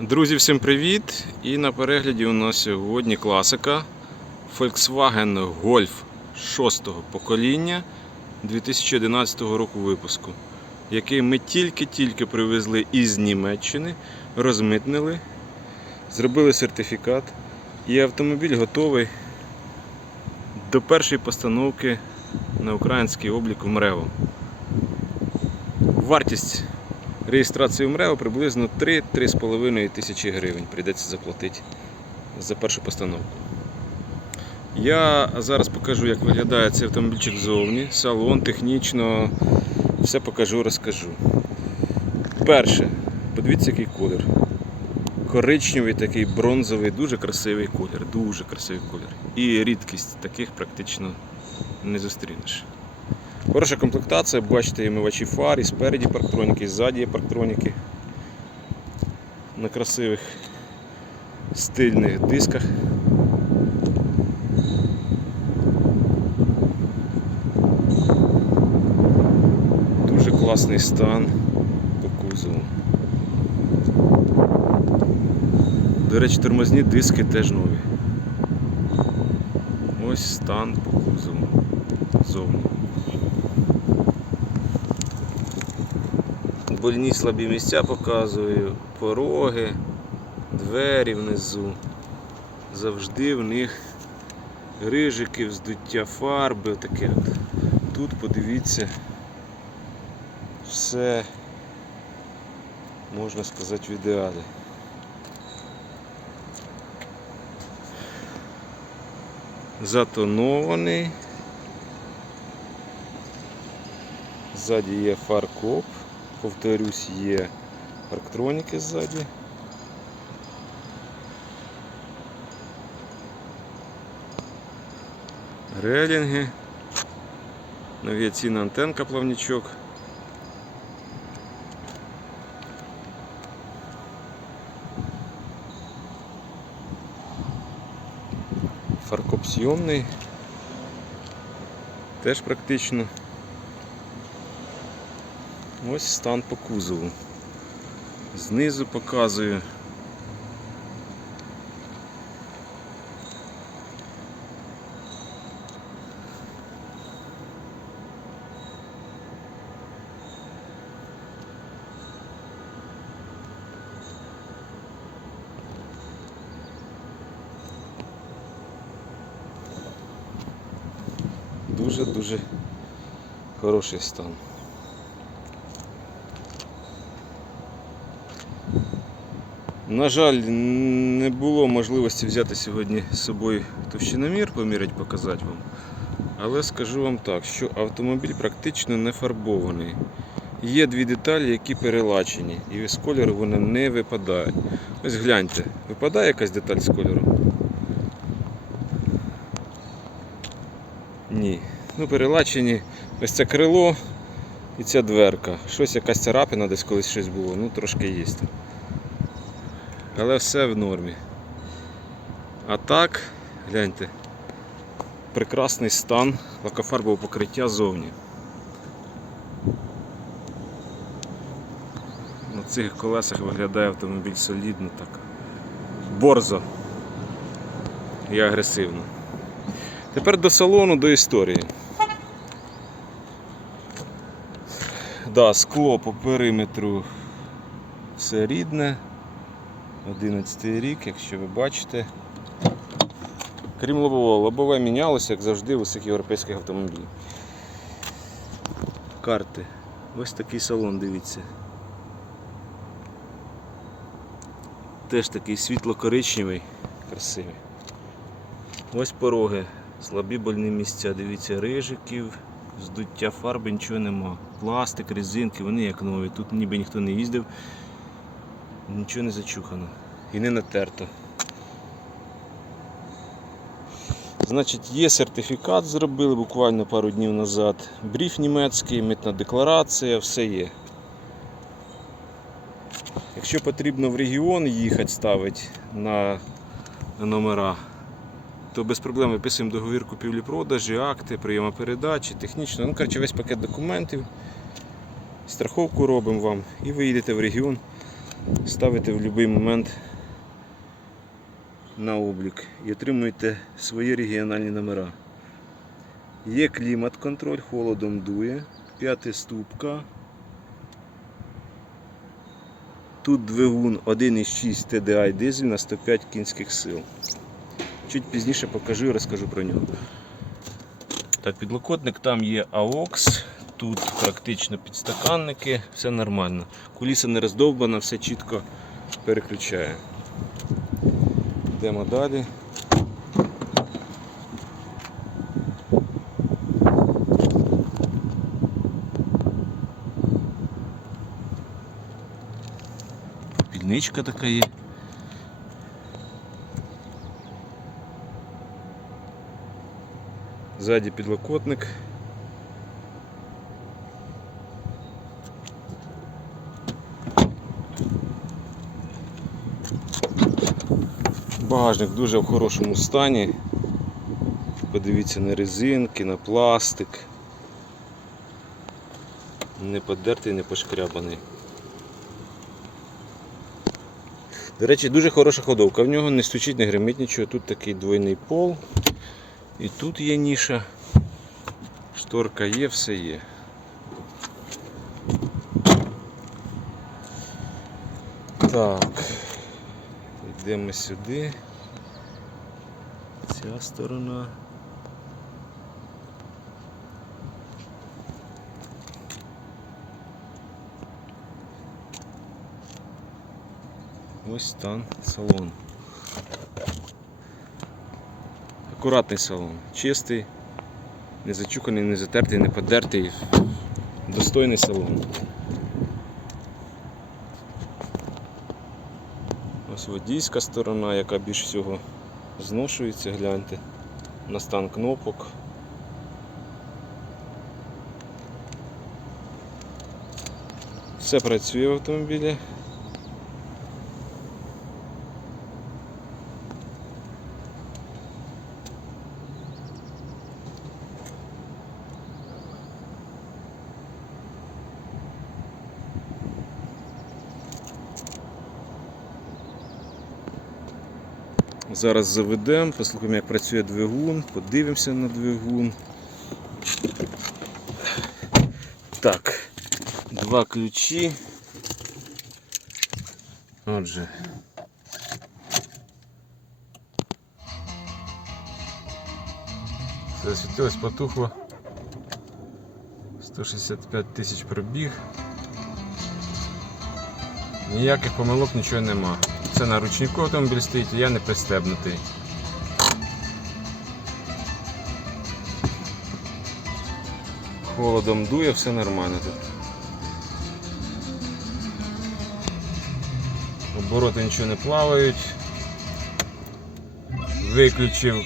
Друзі, всім привіт! І на перегляді у нас сьогодні класика Volkswagen Golf 6 покоління 2011 року випуску, який ми тільки-тільки привезли із Німеччини, розмитнили, зробили сертифікат, і автомобіль готовий до першої постановки на український облік в МРЕВО. Вартість реєстрації в МРЕО приблизно 3-3,5 тисячі гривень прийдеться заплатити за першу постановку. Я зараз покажу, як виглядає цей автомобільчик ззовні, салон, технічно, все покажу, розкажу. Перше, подивіться, який колір. Коричневий такий бронзовий, дуже красивий колір, дуже красивий колір. І рідкість таких практично не зустрінеш. Хороша комплектація, бачите, і мивачі фар, і спереді парктроніки, і ззаді є парктроніки на красивих стильних дисках. Дуже класний стан по кузову. До речі, тормозні диски теж нові. Ось стан по кузову зовні. Больні слабі місця показую, пороги, двері внизу. Завжди в них рижики, вздуття фарби. Таке. Тут подивіться, все можна сказати в ідеалі. Затонований. Ззаді є фаркоп. Повторюсь, є парктроніки ззаді. Релінги. Навіаційна антенка плавнічок. Фаркоп зйомний. Теж практично. Ось стан по кузову. Знизу показую. Дуже-дуже хороший стан. На жаль, не було можливості взяти сьогодні з собою товщиномір, поміряти, показати вам. Але скажу вам так, що автомобіль практично не фарбований. Є дві деталі, які перелачені, і з кольору вони не випадають. Ось гляньте, випадає якась деталь з кольору? Ні. Ну, перелачені ось це крило і ця дверка. Щось якась царапина, десь колись щось було, ну трошки є. Але все в нормі. А так, гляньте, прекрасний стан лакофарбового покриття зовні. На цих колесах виглядає автомобіль солідно так. Борзо і агресивно. Тепер до салону, до історії. Да, скло по периметру все рідне. 11 рік, якщо ви бачите. Крім лобового, лобове мінялося, як завжди, в усіх європейських автомобілів. Карти. Ось такий салон, дивіться. Теж такий світло-коричневий, красивий. Ось пороги, слабі больні місця, дивіться, рижиків, здуття фарби, нічого нема. Пластик, резинки, вони як нові. Тут ніби ніхто не їздив. Нічого не зачухано і не натерто. Значить, є сертифікат, зробили буквально пару днів назад. Бриф німецький, митна декларація, все є. Якщо потрібно в регіон їхати ставити на номера, то без проблем виписуємо договір купівлі-продажі, акти, прийома передачі, технічно. Ну, коротше, весь пакет документів. Страховку робимо вам і ви їдете в регіон ставите в будь-який момент на облік і отримуєте свої регіональні номера. Є клімат-контроль, холодом дує, п'ята ступка. Тут двигун 1,6 TDI дизель на 105 кінських сил. Чуть пізніше покажу і розкажу про нього. Так, підлокотник там є AUX, тут практично підстаканники, все нормально. Куліса не роздовбана, все чітко переключає. Йдемо далі. Підничка така є. Ззаді підлокотник. Багажник дуже в хорошому стані. Подивіться на резинки, на пластик. Не подертий, не пошкрябаний. До речі, дуже хороша ходовка. В нього не стучить, не гримить нічого. Тут такий двойний пол. І тут є ніша. Шторка є, все є. Так. Йдемо сюди. Ця сторона. Ось стан салону. Акуратний салон, чистий, не зачуканий, не затертий, не подертий, достойний салон. Ось водійська сторона, яка більш всього зношується, гляньте, на стан кнопок. Все працює в автомобілі. Зараз заведемо, послухаємо, як працює двигун, подивимося на двигун. Так, два ключі. Отже. Засвітилось, потухло. 165 тисяч пробіг. Ніяких помилок нічого нема. Це на ручнику автомобіль стоїть, я не пристебнутий. Холодом дує, все нормально тут. Обороти нічого не плавають. Виключив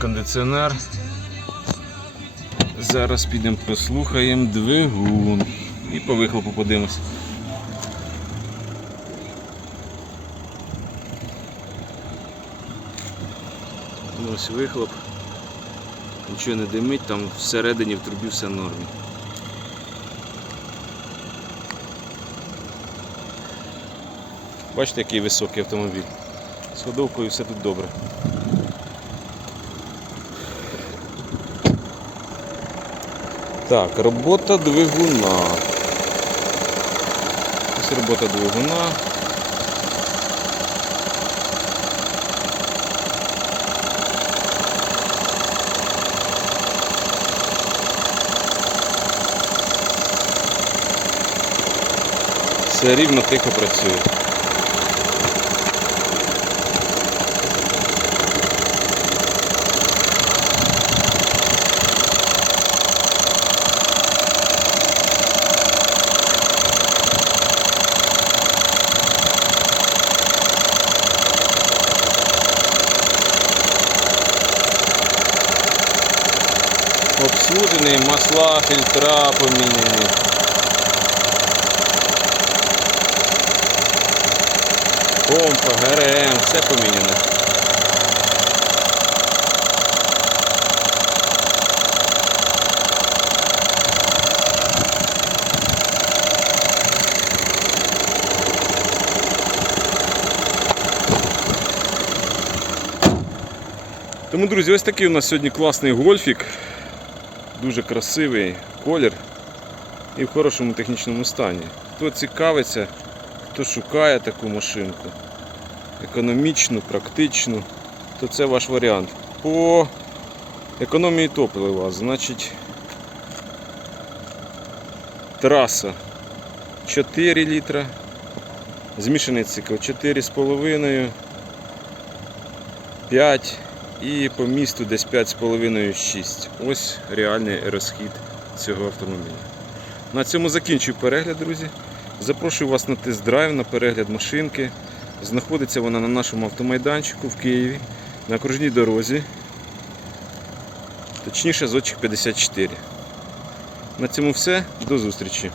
кондиціонер. Зараз підемо послухаємо двигун і по вихлопу подивимось. Ось вихлоп. Нічого не димить, там всередині в трубі все в нормі. Бачите, який високий автомобіль. З ходовкою все тут добре. Так, робота двигуна. Ось робота двигуна. Все рівно тихо працює. Обслужений, масла, фільтра поміняні. Помпа, ГРМ, все поміняно. Тому, друзі, ось такий у нас сьогодні класний гольфік, дуже красивий колір і в хорошому технічному стані. Хто цікавиться, хто шукає таку машинку, економічну, практичну, то це ваш варіант. По економії топлива, значить, траса 4 літра, змішаний цикл 4,5, 5 і по місту десь 5,5-6. Ось реальний розхід цього автомобіля. На цьому закінчую перегляд, друзі. Запрошую вас на тест-драйв, на перегляд машинки. Знаходиться вона на нашому автомайданчику в Києві на окружній дорозі. Точніше, зодчих 54. На цьому все. До зустрічі.